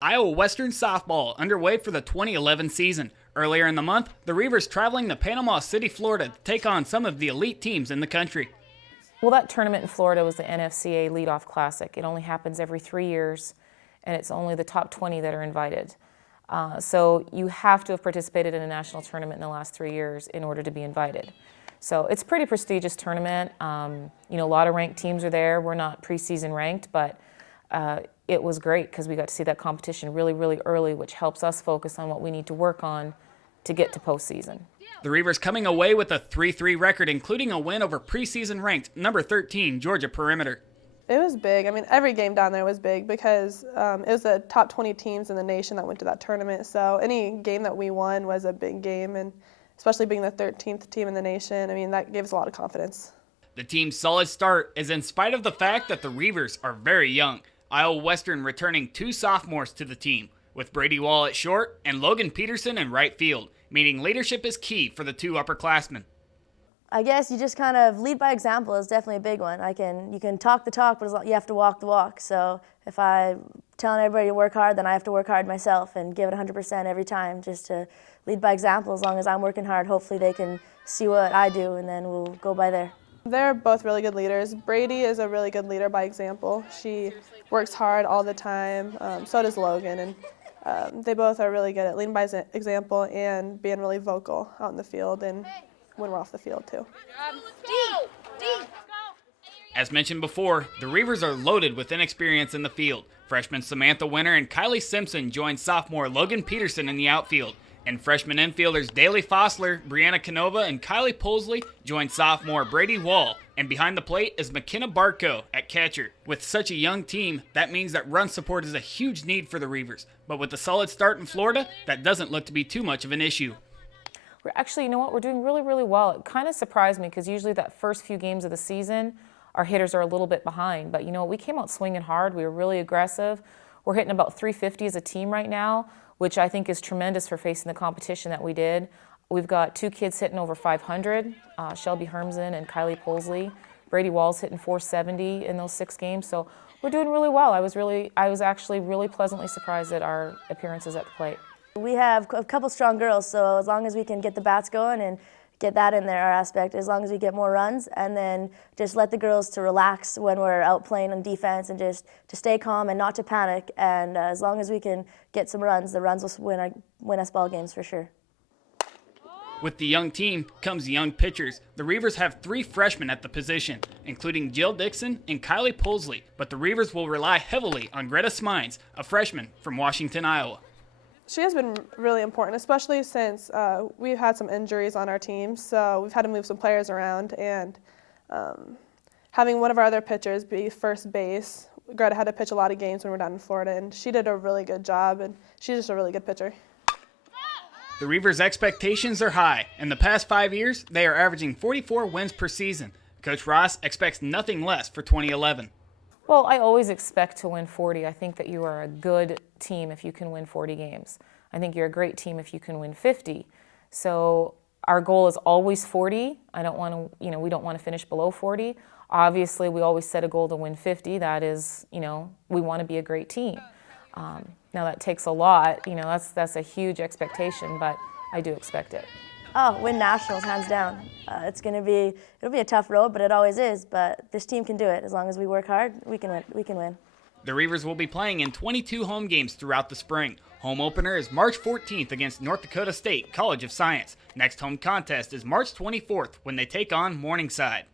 Iowa Western softball underway for the 2011 season. Earlier in the month, the Reavers traveling to Panama City, Florida to take on some of the elite teams in the country. Well, that tournament in Florida was the NFCA Leadoff Classic. It only happens every 3 years, and it's only the top 20 that are invited. So you have to have participated in a national tournament in the last 3 years in order to be invited. So it's a pretty prestigious tournament. A lot of ranked teams are there. We're not preseason ranked, but it was great because we got to see that competition really, really early, which helps us focus on what we need to work on to get to postseason. The Reavers coming away with a 3-3 record, including a win over preseason ranked number 13 Georgia Perimeter. It was big. I mean, every game down there was big because it was the top 20 teams in the nation that went to that tournament. So any game that we won was a big game, and especially being the 13th team in the nation, I mean, that gives a lot of confidence. The team's solid start is in spite of the fact that the Reavers are very young. Iowa Western returning 2 sophomores to the team, with Brady Wall at short and Logan Peterson in right field, meaning leadership is key for the 2 upperclassmen. I guess you just kind of lead by example is definitely a big one. You can talk the talk, but you have to walk the walk. So if I'm telling everybody to work hard, then I have to work hard myself and give it 100% every time, just to lead by example. As long as I'm working hard, hopefully they can see what I do, and then we'll go by there. They're both really good leaders. Brady is a really good leader by example. She works hard all the time. So does Logan, and they both are really good at leading by example and being really vocal out in the field and when we're off the field too. As mentioned before, the Reavers are loaded with inexperience in the field. Freshman Samantha Winter and Kylie Simpson join sophomore Logan Peterson in the outfield. And freshman infielders Daly Fossler, Brianna Canova, and Kylie Polsley join sophomore Brady Wall. And behind the plate is McKenna Bartko at catcher. With such a young team, that means that run support is a huge need for the Reavers. But with a solid start in Florida, that doesn't look to be too much of an issue. We're actually, you know what, we're doing really, really well. It kind of surprised me because usually that first few games of the season, our hitters are a little bit behind. But you know what, we came out swinging hard. We were really aggressive. We're hitting about 350 as a team right now, which I think is tremendous for facing the competition that we did. We've got 2 kids hitting over 500, Shelby Hermsen and Kylie Polsley. Brady Wall's hitting 470 in those 6 games. So we're doing really well. I was actually really pleasantly surprised at our appearances at the plate. We have a couple strong girls, so as long as we can get the bats going and get that in there, our aspect, as long as we get more runs, and then just let the girls to relax when we're out playing on defense and just to stay calm and not to panic. And as long as we can get some runs, the runs will win us ball games for sure. With the young team comes young pitchers. The Reavers have 3 freshmen at the position, including Jill Dixon and Kylie Polsley, but the Reavers will rely heavily on Greta Smines, a freshman from Washington, Iowa. She has been really important, especially since we've had some injuries on our team, so we've had to move some players around, and having one of our other pitchers be first base, Greta had to pitch a lot of games when we were down in Florida, and she did a really good job, and she's just a really good pitcher. The Reavers' expectations are high. In the past 5 years, they are averaging 44 wins per season. Coach Ross expects nothing less for 2011. Well, I always expect to win 40. I think that you are a good team if you can win 40 games. I think you're a great team if you can win 50. So our goal is always 40. I don't want to, we don't want to finish below 40. Obviously, we always set a goal to win 50. That is, we want to be a great team. Now that takes a lot. That's a huge expectation, but I do expect it. Oh, win nationals, hands down. It'll be a tough road, but it always is. But this team can do it. As long as we work hard, we can win. The Reavers will be playing in 22 home games throughout the spring. Home opener is March 14th against North Dakota State College of Science. Next home contest is March 24th when they take on Morningside.